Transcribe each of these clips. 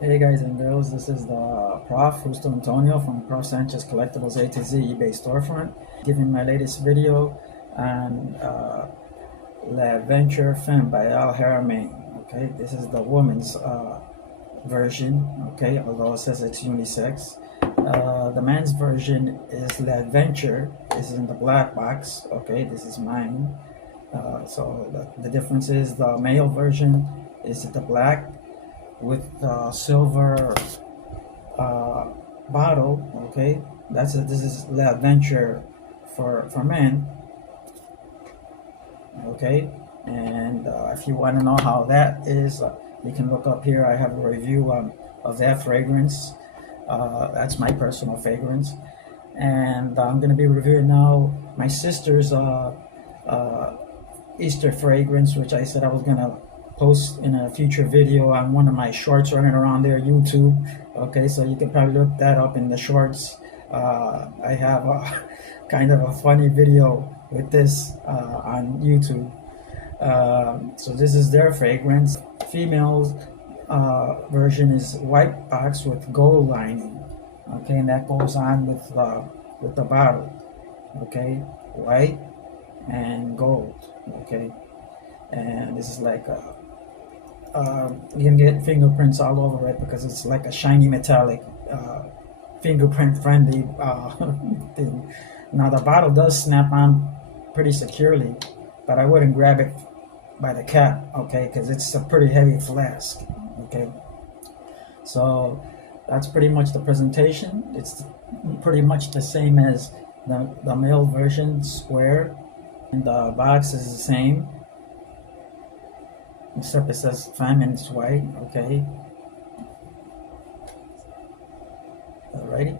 Hey guys and girls, this is the Prof. Justo Antonio from Prof. Sanchez Collectibles A to Z eBay storefront, giving my latest video on L'Adventure Femme by Haramain. Okay, this is the woman's version. Okay, although it says it's unisex. The man's version is L'Adventure. Is in the black box. Okay, this is mine. So the difference is the male version is the black with the silver bottle. Okay, this is the adventure for men. Okay, and if you want to know how that is, you can look up here. I have a review of that fragrance. That's my personal fragrance, and I'm going to be reviewing now my sister's Easter fragrance, which I said I was going to post in a future video on one of my shorts running around there, YouTube. Okay, so you can probably look that up in the shorts. I have a kind of a funny video with this on YouTube. So this is their fragrance. Female's version is white box with gold lining. Okay, and that goes on with the bottle. Okay, white and gold. Okay, and this is like you can get fingerprints all over it because it's like a shiny metallic fingerprint friendly thing. Now the bottle does snap on pretty securely, but I wouldn't grab it by the cap, okay, because it's a pretty heavy flask. Okay, so that's pretty much the presentation. It's pretty much the same as the male version, square, and the box is the same, except it says Femme and it's white. Okay, alrighty,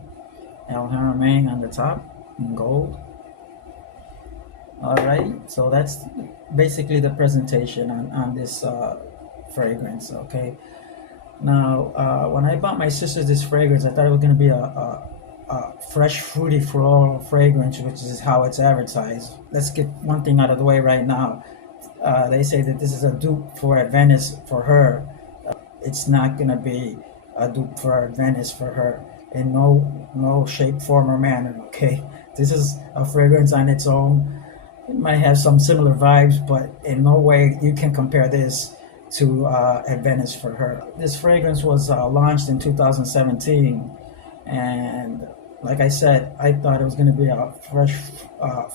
Haramain on the top in gold. Alright, so that's basically the presentation on this fragrance. Okay, now when I bought my sister this fragrance, I thought it was going to be a fresh fruity floral fragrance, which is how it's advertised. Let's get one thing out of the way right now. They say that this is a dupe for Adventus for her. It's not going to be a dupe for Adventus for her in no shape, form, or manner. Okay, this is a fragrance on its own. It might have some similar vibes, but in no way you can compare this to Adventus for her. This fragrance was launched in 2017, and like I said, I thought it was going to be a fresh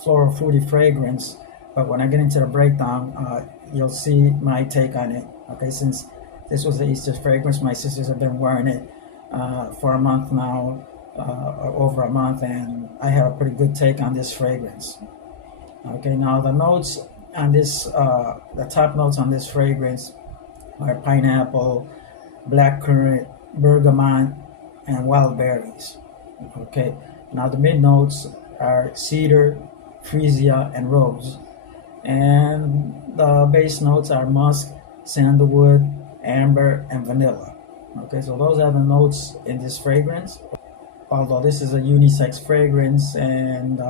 floral fruity fragrance, but when I get into the breakdown, you'll see my take on it. Okay, since this was the Easter fragrance, my sisters have been wearing it for a month now, over a month, and I have a pretty good take on this fragrance. Okay, now the notes on this, the top notes on this fragrance are pineapple, black currant, bergamot, and wild berries. Okay, now the mid notes are cedar, freesia, and rose, and the base notes are musk, sandalwood, amber, and vanilla. Okay, so those are the notes in this fragrance. Although this is a unisex fragrance, and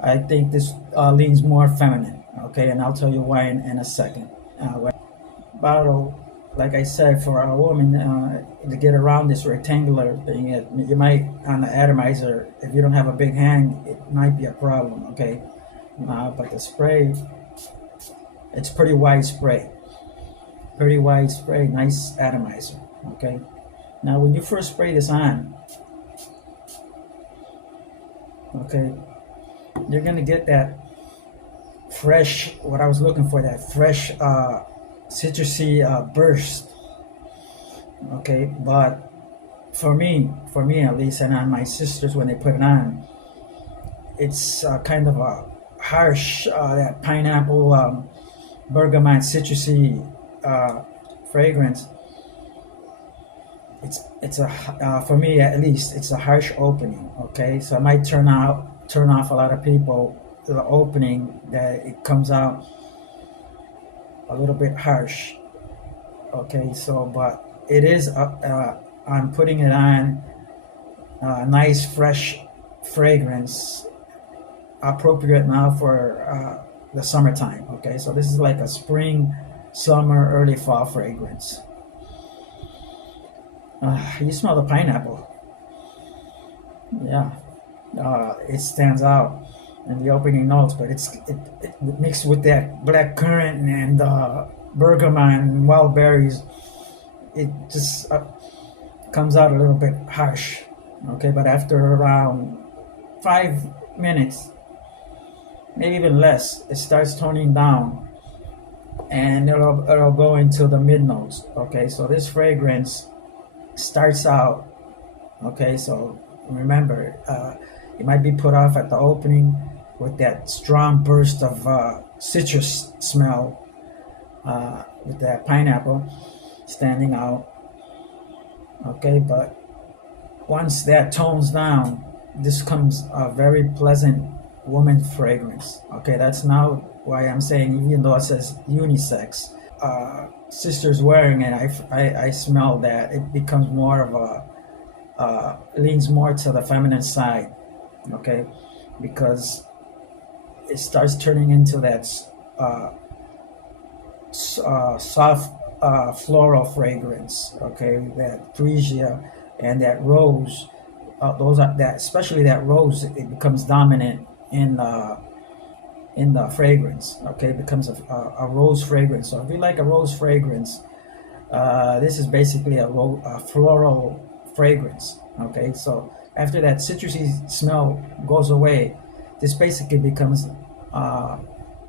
I think this leans more feminine. Okay, and I'll tell you why in a second. Bottle, like I said, for a woman to get around this rectangular thing, you might, on the atomizer, if you don't have a big hand, it might be a problem. Okay, but the spray, it's pretty wide spray. Pretty wide spray, nice atomizer. Okay, now when you first spray this on, okay, you're gonna get that fresh, what I was looking for, that fresh citrusy burst. Okay, but for me at least, and on my sisters when they put it on, it's kind of a harsh, that pineapple, bergamot, citrusy fragrance. It's a for me at least, it's a harsh opening. Okay, so it might turn off a lot of people, the opening, that it comes out a little bit harsh. Okay, so but it is I'm putting it on a nice fresh fragrance, appropriate now for the summertime. Okay, so this is like a spring, summer, early fall fragrance. You smell the pineapple. Yeah, it stands out in the opening notes, but it mixed with that black currant and bergamot and wild berries. It just comes out a little bit harsh. Okay, but after around 5 minutes, maybe even less, it starts toning down, and it'll go into the mid notes. Okay, so this fragrance starts out. Okay, so remember, it might be put off at the opening with that strong burst of citrus smell, with that pineapple standing out. Okay, but once that tones down, this comes a very pleasant woman fragrance. Okay, that's now why I'm saying, even though it says unisex, sister's wearing it, I smell that it becomes more of a leans more to the feminine side. Okay, because it starts turning into that soft floral fragrance. Okay, that freesia and that rose, those are that, especially that rose, it becomes dominant in the fragrance. Okay, it becomes a rose fragrance. So if you like a rose fragrance, this is basically a floral fragrance. Okay, so after that citrusy smell goes away, this basically becomes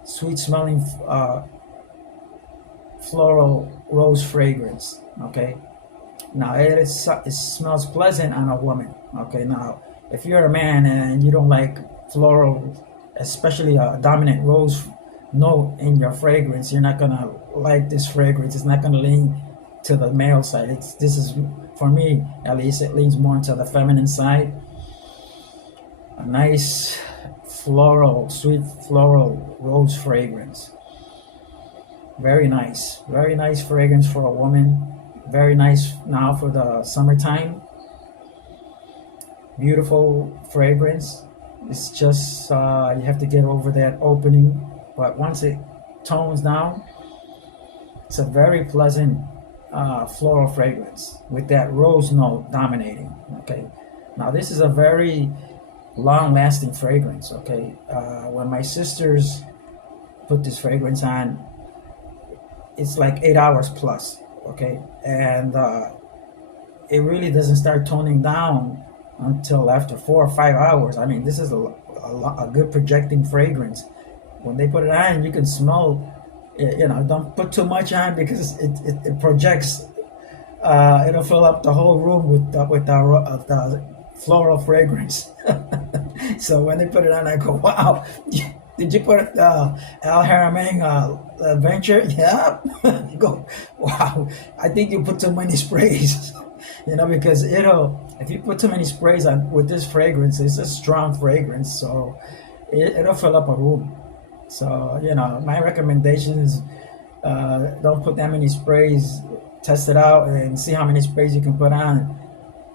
sweet smelling floral rose fragrance. Okay, now it smells pleasant on a woman. Okay, now if you're a man and you don't like floral, especially a dominant rose note in your fragrance, you're not gonna like this fragrance. It's not gonna lean to the male side. This is, for me at least, it leans more into the feminine side. A nice floral, sweet floral rose fragrance. Very nice fragrance for a woman. Very nice now for the summertime. Beautiful fragrance. It's just you have to get over that opening, but once it tones down, it's a very pleasant floral fragrance with that rose note dominating. Okay, now this is a very long-lasting fragrance. Okay, when my sisters put this fragrance on, it's like 8 hours plus. Okay, and it really doesn't start toning down until after 4 or 5 hours. I mean, this is a good projecting fragrance. When they put it on, you can smell it. You know, don't put too much on because it projects. It'll fill up the whole room with the floral fragrance. So when they put it on, I go, wow. Did you put Haramain Adventure? Yeah. You go, wow. I think you put too many sprays. You know, because if you put too many sprays on with this fragrance, it's a strong fragrance, so it'll fill up a room. So, you know, my recommendation is don't put that many sprays. Test it out and see how many sprays you can put on.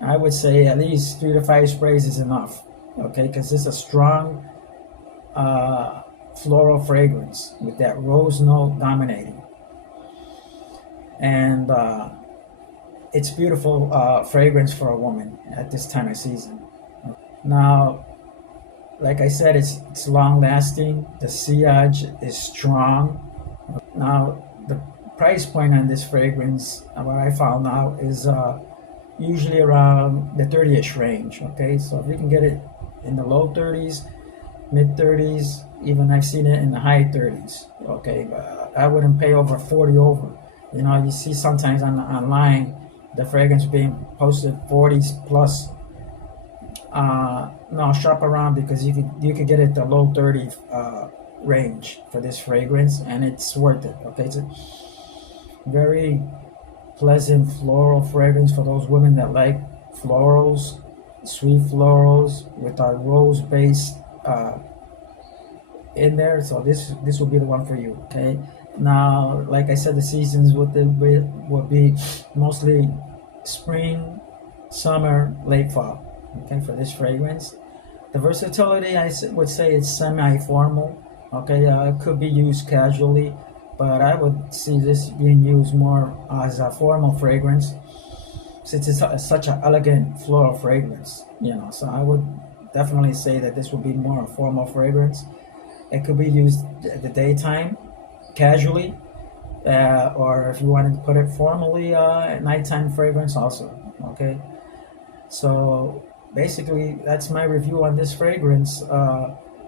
I would say at least 3 to 5 sprays is enough. Okay, because it's a strong floral fragrance with that rose note dominating, and it's beautiful fragrance for a woman at this time of season. Now, like I said, it's long lasting. The sillage is strong. Now, the price point on this fragrance, what I found out, is usually around the 30ish range. Okay, so if you can get it in the low 30s, mid 30s, even I've seen it in the high 30s. Okay, I wouldn't pay over 40 over. You know, you see sometimes online the fragrance being posted 40s plus. No, shop around, because you could get it the low 30 range for this fragrance, and it's worth it. Okay, it's a very pleasant floral fragrance for those women that like florals, sweet florals with a rose base in there. So this will be the one for you. Okay, now, like I said, the seasons will be mostly spring, summer, late fall. Okay, for this fragrance. The versatility, I would say it's semi-formal. Okay, it could be used casually, but I would see this being used more as a formal fragrance. since it's such an elegant floral fragrance, you know. So I would definitely say that this would be more a formal fragrance. It could be used at the daytime, casually, or if you wanted to put it formally, nighttime fragrance also. Okay, so basically that's my review on this fragrance.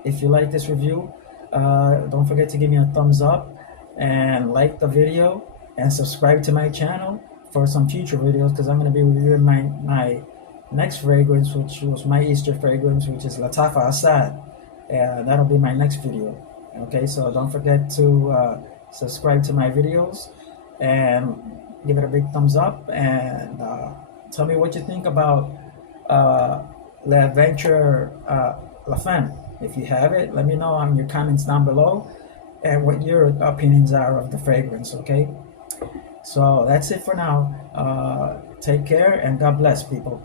If you like this review, don't forget to give me a thumbs up and like the video and subscribe to my channel for some future videos, because I'm going to be reviewing my next fragrance, which was my Easter fragrance, which is Latafa Assad. That'll be my next video. Okay, so don't forget to subscribe to my videos and give it a big thumbs up, and tell me what you think about L'Adventure La Femme. If you have it, let me know in your comments down below and what your opinions are of the fragrance. Okay, so that's it for now. Take care and God bless, people.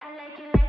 I like you like